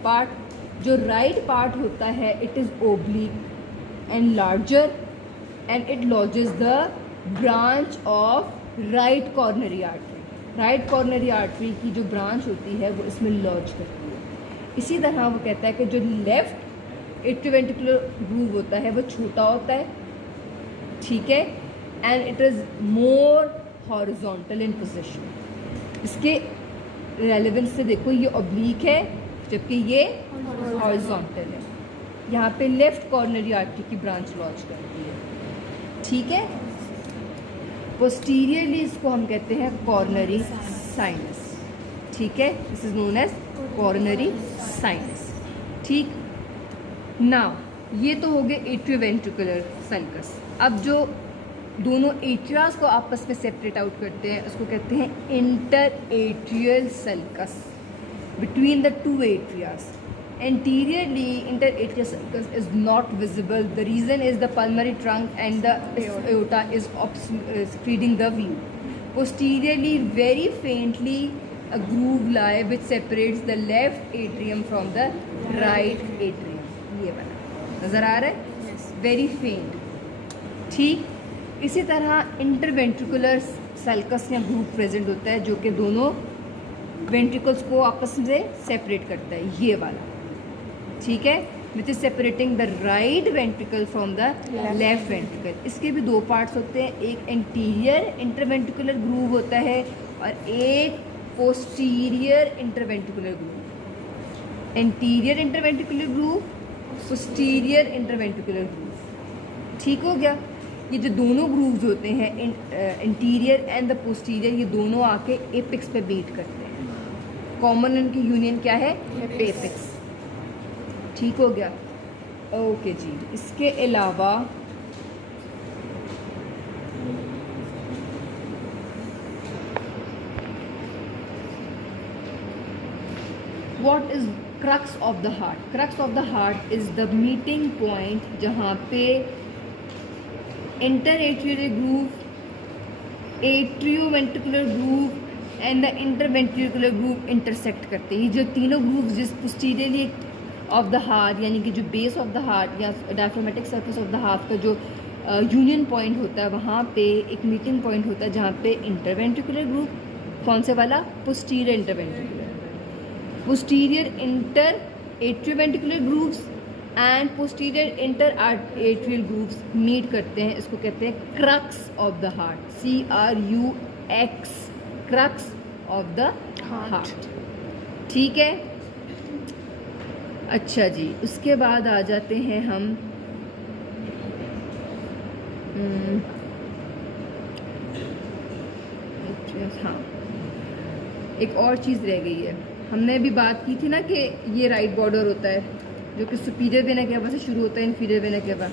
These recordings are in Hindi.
Left part. जो राइट पार्ट होता है it is oblique and larger and it lodges the branch of right coronary artery. Right coronary artery की जो ब्रांच होती है वो इसमें लॉज करती है. इसी तरह वो कहता है कि जो लेफ्ट एट्रियोवेंट्रिकुलर ग्रूव होता है वो छोटा होता है, ठीक है, and it is more horizontal in position. इसके रेलेवेंस से देखो ये ऑब्लिक है जबकि ये हॉरिजॉन्टल है. यहाँ पे लेफ्ट कॉर्नरी आर्टरी की ब्रांच लॉन्च करती है, ठीक है. पोस्टीरियरली इसको हम कहते हैं कॉर्नरी साइनस, ठीक है. This is known as coronary sinus, ठीक. नाउ ये तो हो गए एट्रियोवेंट्रिकुलर सल्कस. अब जो दोनों एट्रियास को आपस में सेपरेट आउट करते हैं उसको कहते हैं inter atrial sulcus between the two atrias. Anteriorly, interatrial sulcus is not visible. The reason is the pulmonary trunk and the aorta is screening the view. Posteriorly, very faintly, a groove lie which separates the left atrium from the right atrium. ये बना नज़र आ रहा है, very faint, ठीक. इसी तरह इंटरवेंट्रिकुलर सल्कस या ग्रूव प्रेजेंट होता है जो कि दोनों वेंट्रिकल्स को आपस में सेपरेट करता है, ये वाला, ठीक है, which is separating the right ventricle from the left ventricle. इसके भी दो पार्ट्स होते हैं, एक एंटीरियर इंटरवेंट्रिकुलर ग्रूव होता है और एक posterior interventricular groove. Anterior interventricular groove, posterior interventricular groove, ठीक हो गया. ये जो दोनों ग्रूव्स होते हैं इंटीरियर एंड द पोस्टीरियर, ये दोनों आके एपिक्स पे बीट करते हैं. कॉमन उनकी यूनियन क्या है, एपिक्स, ठीक हो गया. ओके जी. इसके अलावा what is crux of the heart. Crux of the heart is the meeting point जहाँ पे inter atrial groove, atrioventricular groove and the interventricular groove intersect करते हैं. ये जो तीनों ग्रूव्स जिस पोस्टीरियरली ऑफ द हार्ट यानी कि जो बेस ऑफ द हार्ट या diaphragmatic surface of the heart का जो यूनियन पॉइंट होता है वहाँ पे एक मीटिंग पॉइंट होता है जहाँ पे इंटरवेंट्रिकुलर ग्रूव, कौन से वाला, posterior interventricular, posterior inter atrioventricular grooves and posterior inter atrial grooves meet करते हैं. इसको कहते हैं crux of the heart, CRUX, crux of the heart, ठीक है. अच्छा जी. उसके बाद आ जाते हैं हम हाँ, एक और चीज़ रह गई है. हमने अभी बात की थी ना कि ये राइट बॉर्डर होता है जो कि सुपीरियर वेना केवा से शुरू होता है, इन्फीरियर वेना केवा.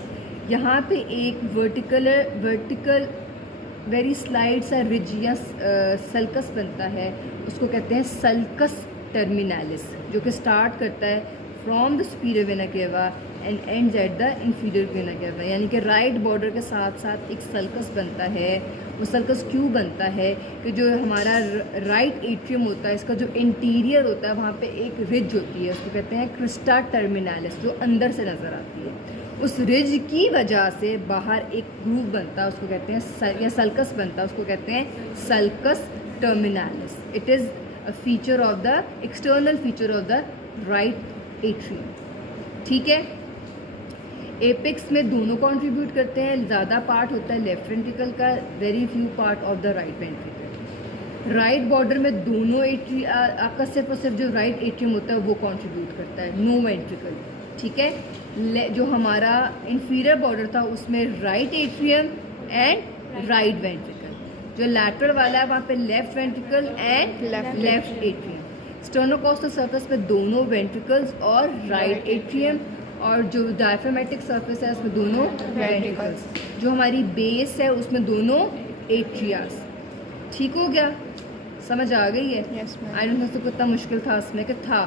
यहाँ पे एक वर्टिकल वेरी स्लाइड सा रिज या सल्कस बनता है, उसको कहते हैं सल्कस टर्मिनालिस, जो कि स्टार्ट करता है from the superior vena cava and ends at the inferior vena cava. यानी कि राइट बॉर्डर के साथ साथ एक सल्कस बनता है. वो सल्कस क्यों बनता है कि जो हमारा राइट एट्रियम होता है इसका जो इंटीरियर होता है वहाँ पे एक रिज होती है, उसको कहते हैं क्रिस्टा टर्मिनालिस, जो अंदर से नज़र आती है. उस रिज की वजह से बाहर एक ग्रूव बनता है, उसको कहते हैं या सल्कस बनता है, उसको कहते हैं sulcus terminalis. It is a feature of the external feature of the right atrium, ठीक है. एपिक्स में दोनों कंट्रीब्यूट करते हैं. ज़्यादा पार्ट होता है लेफ्ट वेंट्रिकल का, very few part of the right ventricle. Right border में दोनों एट्रियम, आपका सिर्फ और सिर्फ जो राइट एट्रियम होता है वो कंट्रीब्यूट करता है, नो वेंट्रिकल, ठीक है. जो हमारा इंफीरियर बॉर्डर था उसमें right atrium and right ventricle. जो लैटरल वाला है वहाँ पे left ventricle and left atrium. Sternocostal surface पे दोनों वेंट्रिकल्स और राइट एट्रियम, और जो डायफ्रामेटिक सरफेस है उसमें दोनों वेंट्रिकल्स. जो हमारी बेस है उसमें दोनों एट्रियास, ठीक हो गया, समझ आ गई है. आई डोंट नो कितना मुश्किल था उसमें कि था